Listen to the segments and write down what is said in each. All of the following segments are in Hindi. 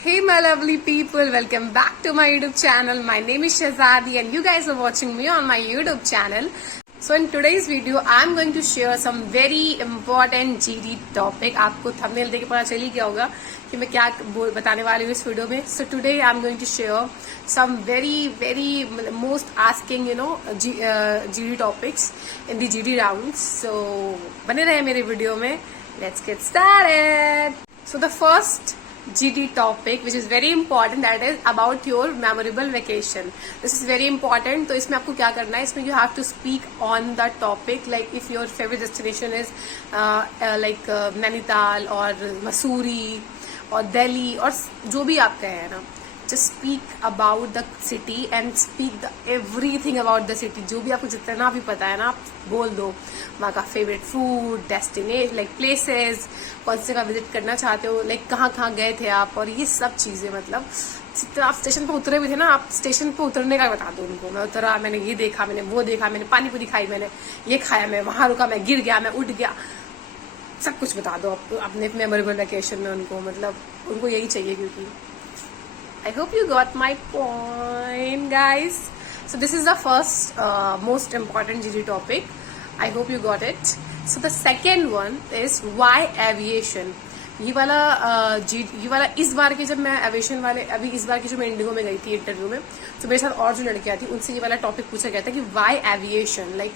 Hey my lovely people, welcome back to my YouTube channel. My name is Shahzadi and you guys are watching me on my YouTube channel. So in today's video, I'm going to share some very important GD topic. आपको thumbnail देख के पता चल ही गया होगा कि मैं क्या बताने वाली हूँ इस वीडियो में. So today I'm going to share some very most asking GD topics in the GD rounds. So बने रहे मेरे वीडियो में. Let's get started. So the first GD topic which is very important, that is about your memorable vacation. This is very important. तो इसमें आपको क्या करना है, इसमें you have to speak on the topic, like if your favorite destination is Nainital और मसूरी और दिल्ली और जो भी आप कहे हैं ना, just speak about the city and speak the everything about the city. जो भी आपको जितना भी पता है ना, आप बोल दो. वहाँ का favourite food, destination, like places, कौन से का विजिट करना चाहते हो, लाइक कहाँ गए थे आप, और ये सब चीज़ें. मतलब जितना आप स्टेशन पर उतरे भी थे ना, आप स्टेशन पर उतरने का बता दो उनको. मैं उतरा, मैंने ये देखा, मैंने वो देखा, मैंने पानी पूरी खाई, मैंने ये खाया, मैं वहाँ रुका, मैं गिर गया, मैं उठ गया, सब कुछ बता दो अपने मेमोरेबल वैकेशन में उनको. मतलब उनको यही चाहिए, क्योंकि I hope you got my point, guys. So this is the first most important GD topic. I hope you got it. So the second one is why aviation. ये वाला इस बार के जब मैं एविएशन वाले अभी इस बार की जो मैं इंडिगो में गई थी इंटरव्यू में, तो मेरे साथ और जो लड़कियां थी उनसे ये वाला टॉपिक पूछा गया था कि वाई एविएशन, लाइक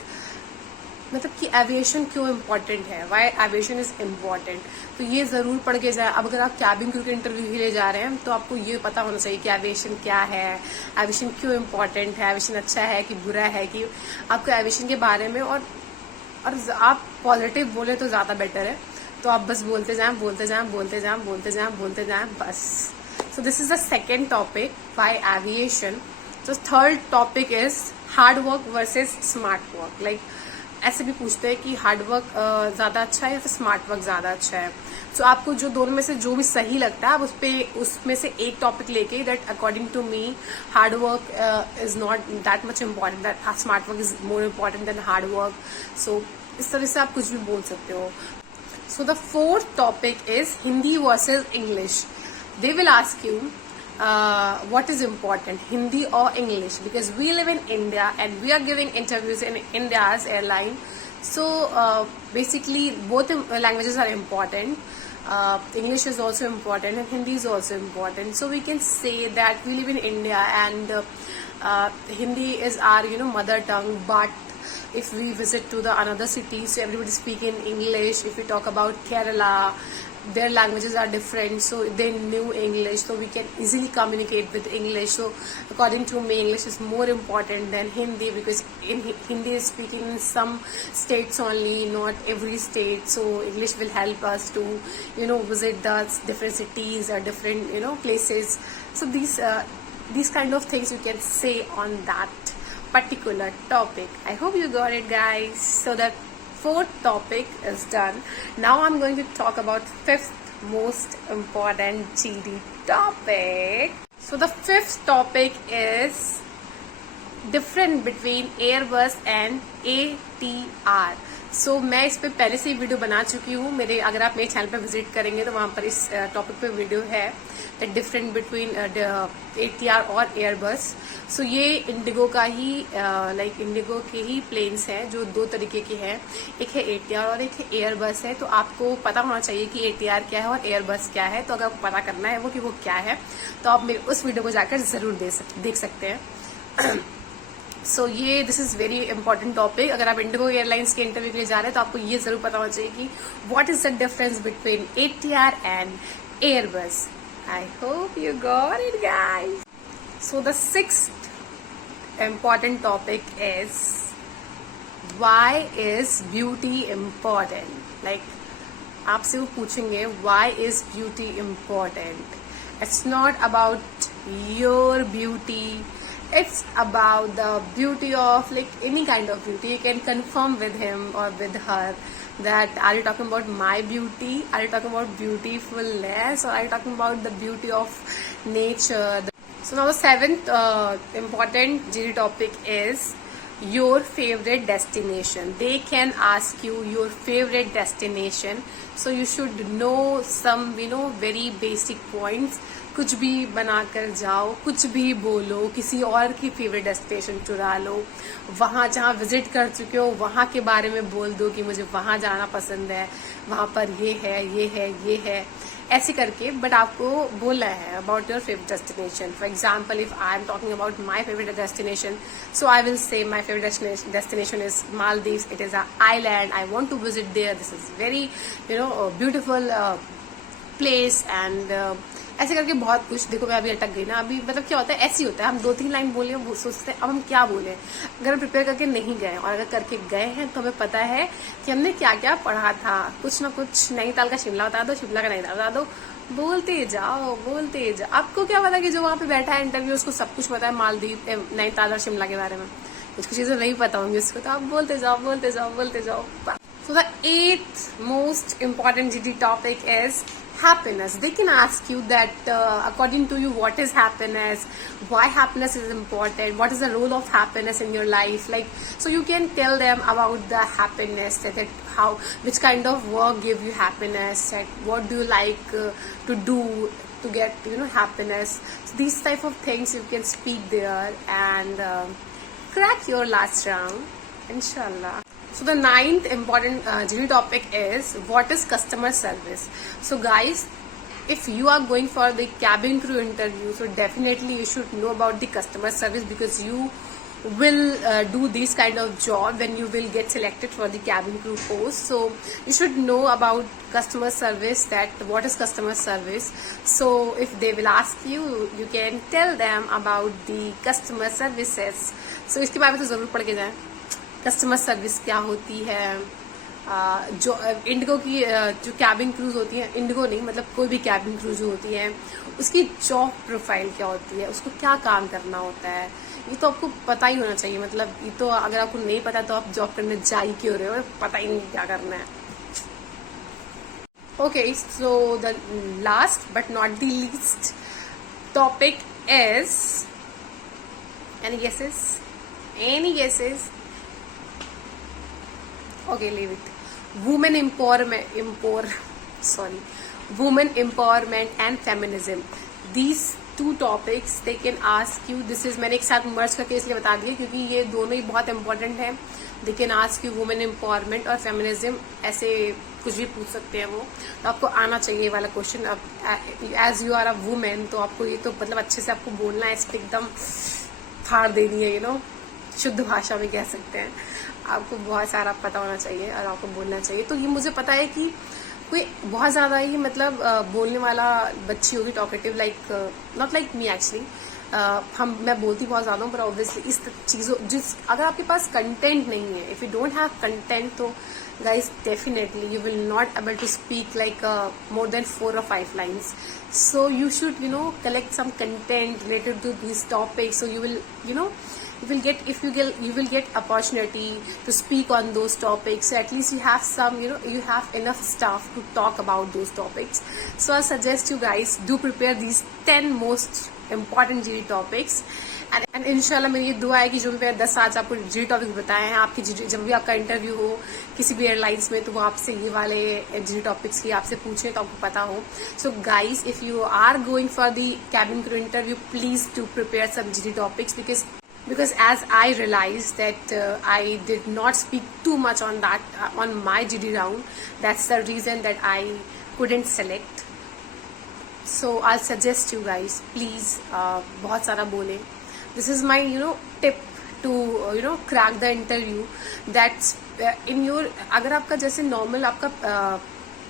मतलब कि एविएशन क्यों इम्पोर्टेंट है, वाई एविएशन इज इम्पोर्टेंट. तो ये जरूर पढ़ के जाए. अब अगर आप कैबिन क्रू के इंटरव्यू के लिए जा रहे हैं तो आपको ये पता होना चाहिए कि एविएशन क्या है, एविएशन क्यों इम्पोर्टेंट है, एविएशन अच्छा है कि बुरा है, कि आपको एविएशन के बारे में और आप पॉजिटिव बोले तो ज्यादा बेटर है. तो आप बस बोलते जाएं बस. So this is the second topic, why aviation. तो third topic is hard work versus smart work. Like ऐसे भी पूछते हैं कि हार्ड वर्क ज्यादा अच्छा है या फिर स्मार्ट वर्क ज्यादा अच्छा है. तो आपको जो दोनों में से जो भी सही लगता है, आप उसमें से एक टॉपिक लेके, that according to me hard work is not that much important, that smart work is more important than hard work. So इस तरह से आप कुछ भी बोल सकते हो. So the fourth topic is Hindi versus English. They will ask you what is important, Hindi or English, because we live in India and we are giving interviews in India's airline. So basically both languages are important. English is also important and Hindi is also important. So we can say that we live in India and Hindi is our mother tongue, but if we visit to the another city, so everybody speak in English. If we talk about Kerala, their languages are different, so they knew English, so we can easily communicate with English. So according to me, English is more important than Hindi, because Hindi is speaking in some states only, not every state. So English will help us to visit the different cities or different places. So these kind of things you can say on that particular topic. I hope you got it, guys. So that fourth topic is done. Now I'm going to talk about fifth most important GD topic. So the fifth topic is difference between Airbus and ATR. So मैं इस पे पहले से ही वीडियो बना चुकी हूँ. अगर आप मेरे चैनल पे विजिट करेंगे तो वहाँ पर इस टॉपिक पे वीडियो है, द डिफरेंस बिटवीन ATR और एयरबस. सो ये इंडिगो का ही लाइक इंडिगो के ही प्लेन्स हैं जो दो तरीके के हैं. एक है ATR और एक है एयरबस है. तो आपको पता होना चाहिए कि ATR क्या है और एयरबस क्या है. तो अगर आपको पता करना है वो क्या है, तो आप मेरे उस वीडियो को जाकर जरूर देख सकते हैं. सो ये this is very important topic. अगर आप इंडिगो एयरलाइंस के इंटरव्यू के लिए जा रहे हैं तो आपको ये जरूर पता होना चाहिए कि what is the difference between ATR and Airbus. I hope you got it, guys. So the sixth important topic is why is beauty important. Like आपसे वो पूछेंगे why is beauty important. It's not about your beauty, it's about the beauty of like any kind of beauty. You can confirm with him or with her that are you talking about my beauty, are you talking about beautifulness, or are you talking about the beauty of nature. So now the seventh important GD topic is your favorite destination. They can ask you your favorite destination. So you should know some, very basic points. कुछ भी बनाकर जाओ, कुछ भी बोलो, किसी और की फेवरेट डेस्टिनेशन चुरा लो, वहां जहां विजिट कर चुके हो वहां के बारे में बोल दो कि मुझे वहां जाना पसंद है, वहां पर ये है, ये है, ये है, ऐसे करके. बट आपको बोलना है about your favourite destination. For example, if I am talking about my favourite destination, so I will say my favourite destination is Maldives. It is a island. I want to visit there. This is very beautiful place. And ऐसे करके बहुत कुछ. देखो मैं अभी अटक गई ना. अभी मतलब क्या होता है, ऐसी होता है, हम 2-3 लाइन बोले, वो सोचते हैं अब हम क्या बोले. अगर हम प्रिपेयर करके नहीं गए और अगर करके गए हैं तो हमें पता है कि हमने क्या क्या पढ़ा था. कुछ ना कुछ, नैनीताल का शिमला बता दो, शिमला का नैनीताल बता दो, बोलते जाओ, बोलते जाओ. आपको क्या पता कि जो वहां पे बैठा है इंटरव्यू, उसको सब कुछ पता है मालदीव, नैनीताल और शिमला के बारे में. कुछ कुछ चीजें नहीं पता होंगी उसको, तो आप बोलते जाओ, बोलते जाओ, बोलते जाओ. So the 8th most important GD topic is happiness. They can ask you that according to you, what is happiness, why happiness is important, what is the role of happiness in your life. Like, so you can tell them about the happiness, that how, which kind of work give you happiness, that what do you like to do to get happiness. So these type of things you can speak there and crack your last round, inshallah. So the 9th important GD topic is what is customer service. So guys, if you are going for the cabin crew interview, so definitely you should know about the customer service, because you will do this kind of job when you will get selected for the cabin crew post. So you should know about customer service, that what is customer service. So if they will ask you, you can tell them about the customer services. So इसके बारे में तो जरूर पढ़ के जाएं. कस्टमर सर्विस क्या होती है, जो इंडिगो की जो कैबिन क्रूज होती है, इंडिगो नहीं मतलब कोई भी कैबिन क्रूज जो होती है, उसकी जॉब प्रोफाइल क्या होती है, उसको क्या काम करना होता है, ये तो आपको पता ही होना चाहिए. मतलब ये तो अगर आपको नहीं पता तो आप जॉब करने जा ही क्यों रहे हो, पता ही नहीं क्या करना है. Okay, so the last but not the least topic is, any guesses, any guesses? Okay, leave it. Women empowerment and feminism. These 2 topics they can ask you. This is, मैंने एक साथ मर्ज करके इसलिए बता दिया क्योंकि ये दोनों ही बहुत important है. They can ask you women empowerment और feminism, ऐसे कुछ भी पूछ सकते हैं वो. तो आपको आना चाहिए वाला क्वेश्चन. अब as you are a woman, तो आपको ये तो मतलब अच्छे से आपको बोलना है, इस पे एकदम फाड़ देनी है, शुद्ध भाषा में कह सकते हैं. आपको बहुत सारा पता होना चाहिए और आपको बोलना चाहिए. तो ये मुझे पता है कि कोई बहुत ज्यादा ही मतलब बोलने वाला बच्ची होगी, talkative, like not like me actually. मैं बोलती बहुत ज्यादा हूँ, पर ऑब्वियसली इस चीजों अगर आपके पास कंटेंट नहीं है, if you don't have content, तो guys definitely you will not able to speak like more than 4 or 5 lines. So you should collect some content related to these topics, so you will you will get opportunity to speak on those topics. So at least you have some you have enough stuff to talk about those topics. So I suggest you guys do prepare these 10 most important GD topics. And इंशाल्लाह मेरी ये दुआ है कि जो भी 10 आज आपको GD टॉपिक बताए हैं, आपकी जब भी आपका इंटरव्यू हो किसी भी एयरलाइंस में, तो वो आपसे ये वाले GD टॉपिक्स की आपसे पूछे तो आपको पता हो. So guys, if you are going for the cabin crew interview, please do prepare some GD topics, because as I realized that I did not speak too much on my GD round. That's the reason that I couldn't select. So I'll suggest you guys, please बहुत सारा बोले. This is my tip to crack the interview. That's in your, अगर आपका जैसे नॉर्मल आपका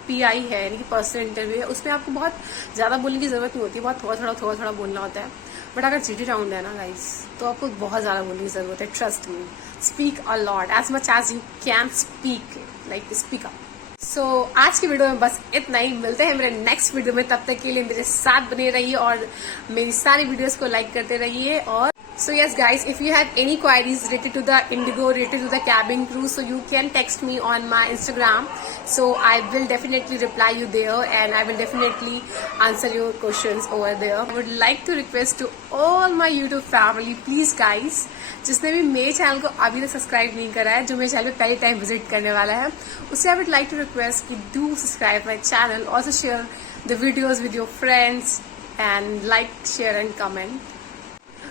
PI है, यानी कि पर्सनल इंटरव्यू है, उसमें आपको बहुत ज्यादा बोलने की जरूरत नहीं होती है, बहुत थोड़ा थोड़ा बोलना होता है. बट अगर GD राउंड है ना गाइस, तो आपको बहुत ज्यादा बोलने की जरूरत है. Trust me, speak a lot, as much as you can speak, like speak up. So आज की वीडियो में बस इतना ही. मिलते हैं मेरे नेक्स्ट वीडियो में. तब तक के लिए मेरे साथ बने रहिए और मेरी सारी वीडियोस को लाइक करते रहिए और So yes guys, if you have any queries related to the Indigo, related to the cabin crew, so you can text me on my Instagram. So I will definitely reply you there and I will definitely answer your questions over there. I would like to request to all my YouTube family, please guys, जिसने भी मेरे चैनल को अभी तक सब्सक्राइब नहीं करा है, जो मेरे चैनल पे पहले टाइम विजिट करने वाला है, उससे I would like to request कि do subscribe my channel, also share the videos with your friends and like, share and comment.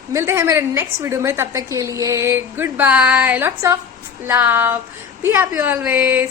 मिलते हैं मेरे नेक्स्ट वीडियो में, तब तक के लिए goodbye, lots of love, be happy always.